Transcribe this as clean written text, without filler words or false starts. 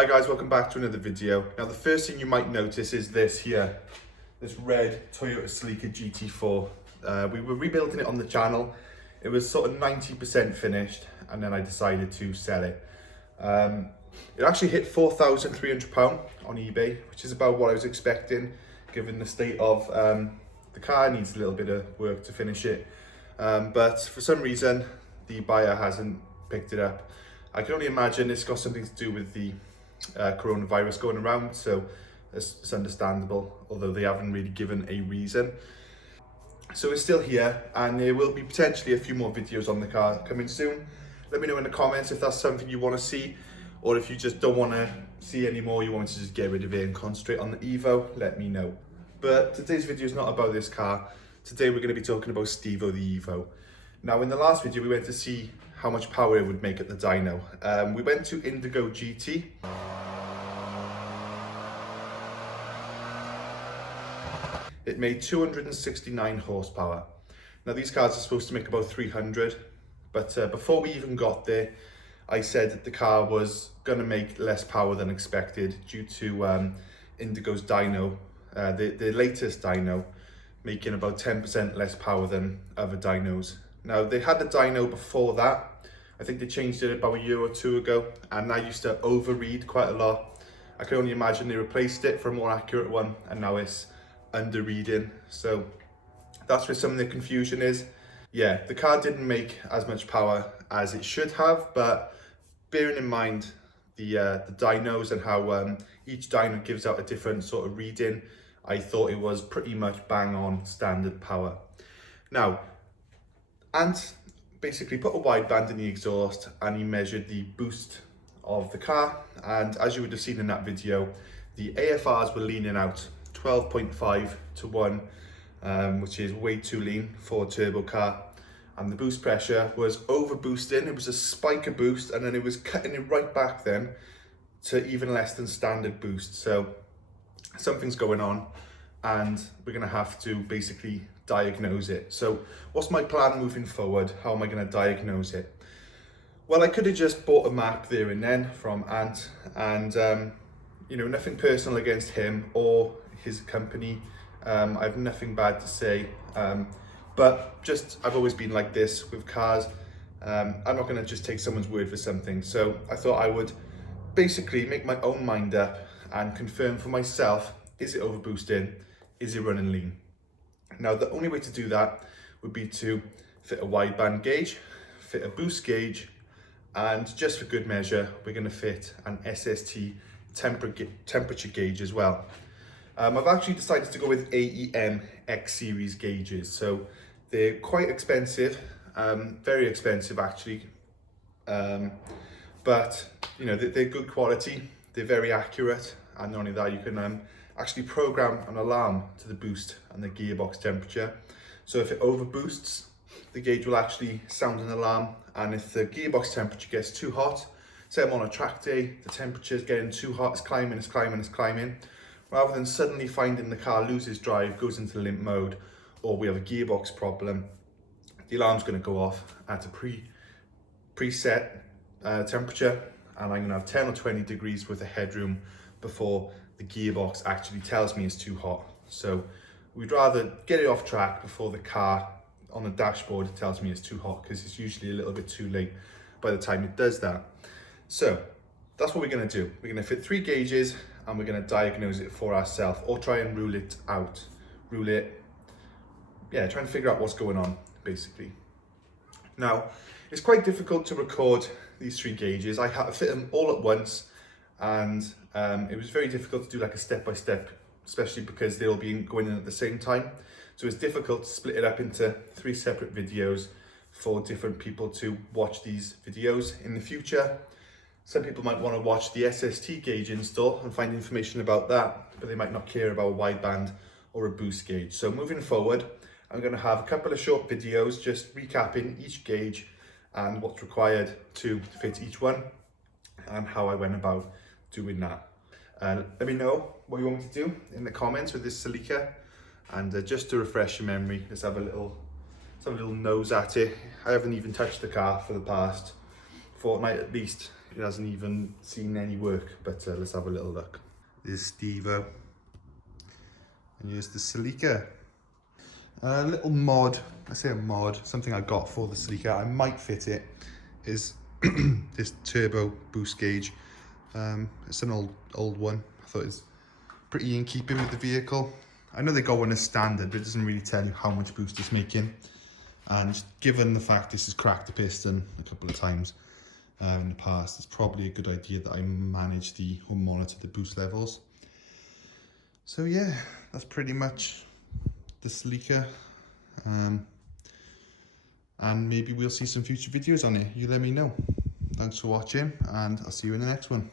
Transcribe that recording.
Hi guys, welcome back to another video. Now the first thing you might notice is this here, this red Toyota Celica GT-4. We were rebuilding it on the channel. It was sort of 90% finished and then I decided to sell it. It actually hit £4,300 on eBay, which is about what I was expecting given the state of the car. It needs a little bit of work to finish it. But for some reason, the buyer hasn't picked it up. I can only imagine it's got something to do with the coronavirus going around, so it's understandable, although they haven't really given a reason. So it's still here, and there will be potentially a few more videos on the car coming soon. Let me know in the comments if that's something you want to see, or if you just don't want to see anymore, you want to just get rid of it and concentrate on the Evo, let me know. But today's video is not about this car. Today we're going to be talking about STEVO, the Evo. Now in the last video we went to see how much power it would make at the dyno. We went to Indigo GT. It made 269 horsepower. Now these cars are supposed to make about 300, but before we even got there, I said that the car was gonna make less power than expected due to Indigo's dyno, the latest dyno, making about 10% less power than other dynos. Now they had the dyno before that. I think they changed it about a year or two ago, and that used to overread quite a lot. I can only imagine they replaced it for a more accurate one, and now it's under reading. So that's where some of the confusion is. Yeah, the car didn't make as much power as it should have, but bearing in mind the dynos and how each dyno gives out a different sort of reading, I thought it was pretty much bang on standard power. Now, Ant basically put a wideband in the exhaust and he measured the boost of the car, and as you would have seen in that video, the AFRs were leaning out 12.5 to 1, which is way too lean for a turbo car, and the boost pressure was over boosting. It was a spike of boost and then it was cutting it right back then to even less than standard boost. So something's going on and we're going to have to basically diagnose it. So what's my plan moving forward? How am I going to diagnose it? Well, I could have just bought a map there and then from Ant, and you know, nothing personal against him or his company. I have nothing bad to say, but just I've always been like this with cars. I'm not going to just take someone's word for something. So I thought I would basically make my own mind up and confirm for myself, is it overboosting? Is it running lean? Now the only way to do that would be to fit a wideband gauge, fit a boost gauge, and just for good measure, we're going to fit an SST temperature gauge as well. I've actually decided to go with AEM X series gauges. So they're quite expensive, very expensive actually, but you know, they're good quality, they're very accurate, and not only that, you can actually program an alarm to the boost and the gearbox temperature. So if it overboosts, the gauge will actually sound an alarm, and if the gearbox temperature gets too hot, say I'm on a track day, the temperature is getting too hot, it's climbing, it's climbing, it's climbing, rather than suddenly finding the car loses drive, goes into limp mode, or we have a gearbox problem, the alarm's going to go off at a preset temperature, and I'm going to have 10 or 20 degrees worth of headroom before the gearbox actually tells me it's too hot. So we'd rather get it off track before the car on the dashboard tells me it's too hot, because it's usually a little bit too late by the time it does that. So that's what we're going to do. We're going to fit 3 gauges and we're going to diagnose it for ourselves, or try and rule it out. Try and figure out what's going on basically. Now it's quite difficult to record these 3 gauges. I had to fit them all at once, and it was very difficult to do like a step-by-step, especially because they'll be going in at the same time. So it's difficult to split it up into 3 separate videos for different people to watch these videos in the future. Some people might want to watch the SST gauge install and find information about that, but they might not care about a wideband or a boost gauge. So moving forward, I'm going to have a couple of short videos just recapping each gauge and what's required to fit each one and how I went about doing that. Let me know what you want me to do in the comments with this Celica, and just to refresh your memory, let's have a little nose at it. I haven't even touched the car for the past fortnight at least. It hasn't even seen any work, but let's have a little look. There's STEVO, and here's the Celica. A little mod, I say a mod, something I got for the Celica, I might fit it, is this turbo boost gauge. It's an old one. I thought it's pretty in keeping with the vehicle. I know they got one as standard, but it doesn't really tell you how much boost it's making. And given the fact this has cracked the piston a couple of times in the past, it's probably a good idea that I manage or monitor the boost levels. So yeah, that's pretty much the Celica. And maybe we'll see some future videos on it. You let me know. Thanks for watching, and I'll see you in the next one.